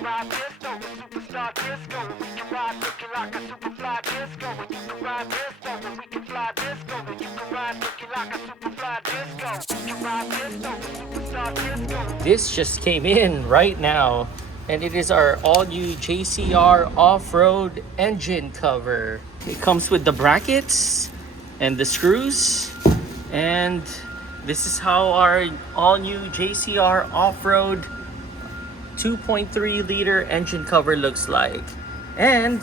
can ride disco, superstar disco. We can ride looking like a superfly disco. And you can ride disco, and we can fly disco. And you can ride looking like a superfly disco. We can ride disco, superstar disco. This just came in right now, and it is our all-new JCR Off-Road engine cover. It comes with the brackets and the screws, and this is how our all-new JCR Off-Road 2.3 liter engine cover looks like. And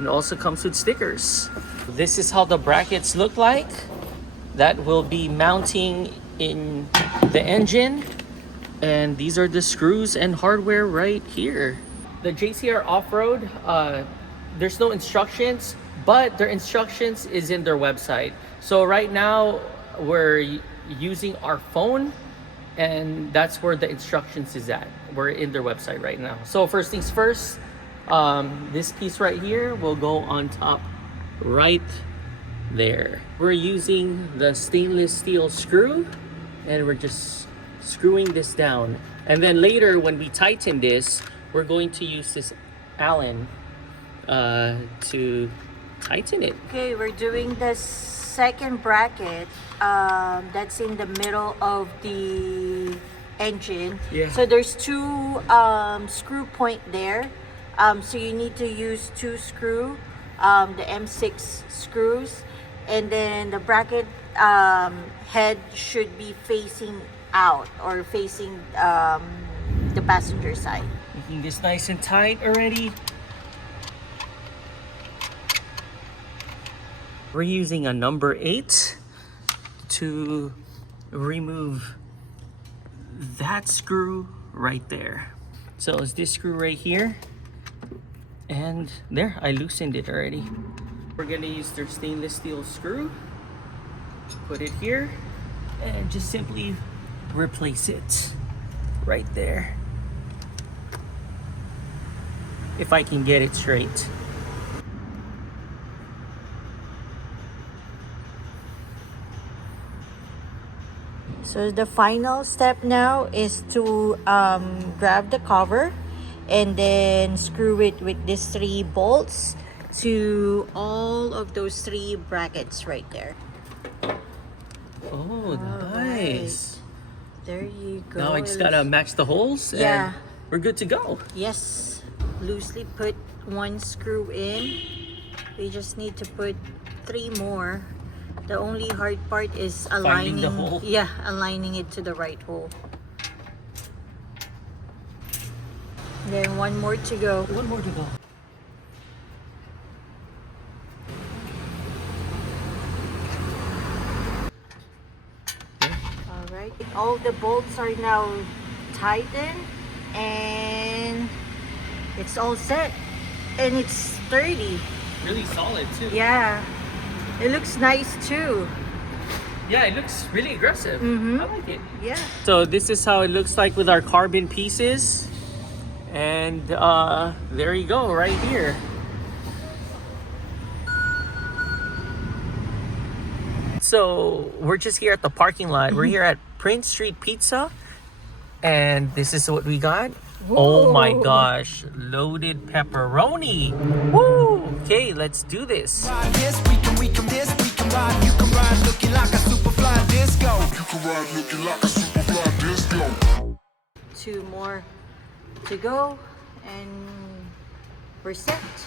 it also comes with stickers. This is how the brackets look like. That will be mounting in the engine. And these are the screws and hardware right here. The JCR Off-Road, there's no instructions, but their instructions is in their website. So right now we're using our phone, and that's where the instructions is at. We're in their website right now. So first things first, this piece right here will go on top right there. We're using the stainless steel screw, and we're just screwing this down. And then later when we tighten this, we're going to use this Allen to tighten it. Okay, we're doing the second bracket that's in the middle of the engine. Yeah. So there's two screw point there. So you need to use two screw, the M6 screws, and then the bracket head should be facing out or facing the passenger side. Making this nice and tight already. We're using a number 8 to remove that screw right there. So it's this screw right here, and there, I loosened it already. We're gonna use their stainless steel screw, put it here, and just simply replace it right there. If I can get it straight. So the final step now is to grab the cover and then screw it with these 3 bolts to all of those 3 brackets right there. Oh, nice. Right. There you go. Now I just gotta match the holes, Yeah. and we're good to go. Yes. Loosely put 1 screw in. We just need to put 3 more. The only hard part is aligning the hole. Yeah, aligning it to the right hole. Then 1 more to go. 1 more to go. All right. All the bolts are now tightened and it's all set. And it's sturdy. Really solid too. Yeah. It looks nice too. Yeah, it looks really aggressive. Mhm. I like it. Yeah. So this is how it looks like with our carbon pieces. And there you go, right here. So we're just here at the parking lot. We're here at Prince Street Pizza. And this is what we got. Oh my gosh, loaded pepperoni. Woo! Okay, let's do this. Two more to go and we're set.